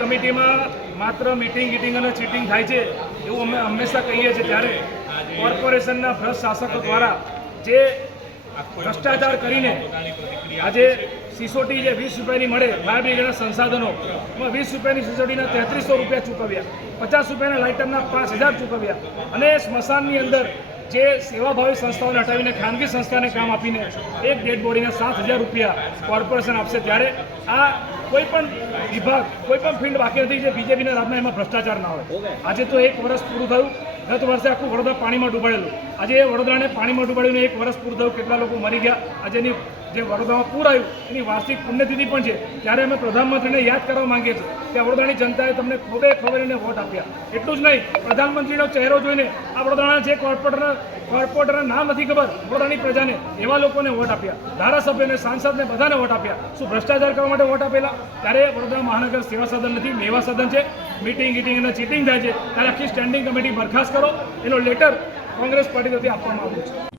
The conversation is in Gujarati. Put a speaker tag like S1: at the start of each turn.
S1: કમિટીમાં માત્ર મીટિંગ, ગીટિંગ અને ચીટિંગ થાય છે એવું અમે હંમેશા કહીએ છીએ ત્યારે કોર્પોરેશનના ભ્રષ્ટ શાસકો દ્વારા જે ભ્રષ્ટાચાર કરીને આજે સિસોટી જે વીસ રૂપિયાની મળે ફાયર બ્રિગેડના સંસાધનો, એમાં વીસ રૂપિયાની સિસોટીના તેત્રીસો રૂપિયા ચૂકવ્યા, પચાસ રૂપિયાના લાઇટરના પાંચ હજાર ચૂકવ્યા અને સ્મશાનની અંદર જે સેવાભાવી સંસ્થાઓને હટાવીને ખાનગી સંસ્થાને કામ આપીને એક ડેડ બોડીને સાત હજાર રૂપિયા કોર્પોરેશન આપશે ત્યારે આ કોઈ પણ વિભાગ, કોઈ પણ ફિલ્ડ બાકી નથી જે બીજેપીના રાજમાં એમાં ભ્રષ્ટાચાર ના હોય. આજે તો એક વર્ષ પૂરું થયું. ગત વર્ષે આખું વડોદરા પાણીમાં ડૂબાડેલું આજે વડોદરાને પાણીમાં ડૂબાડીને એક વર્ષ પૂરું થયું, કેટલા લોકો મરી ગયા. આજે એની જે વડોદરામાં પૂર આવ્યું, એની વાર્ષિક પુણ્યતિથિ પણ છે. ત્યારે અમે પ્રધાનમંત્રીને યાદ કરવા માંગીએ છીએ કે વડોદરાની જનતાએ તમને ખોબે ખબરીને વોટ આપ્યા. એટલું જ નહીં, પ્રધાનમંત્રીનો ચહેરો જોઈને આ વડોદરાના જે કોર્પોરેટરના કોર્પોરેટરના નામ નથી ખબર, વડોદરાની પ્રજાને એવા લોકોને વોટ આપ્યા. ધારાસભ્યને, સાંસદને બધાને વોટ આપ્યા. શું ભ્રષ્ટાચાર કરવા માટે વોટ આપેલા? ત્યારે વડોદરા મહાનગર સેવા સદન નથી, મેવા સદન છે. મીટિંગ ગીટિંગ અને ચીટિંગ થાય છે. ત્યારે આખી સ્ટેન્ડિંગ કમિટી બરખાસ્ત કરો. એનો લેટર કોંગ્રેસ પાર્ટી તરફથી આપવામાં આવ્યું છે.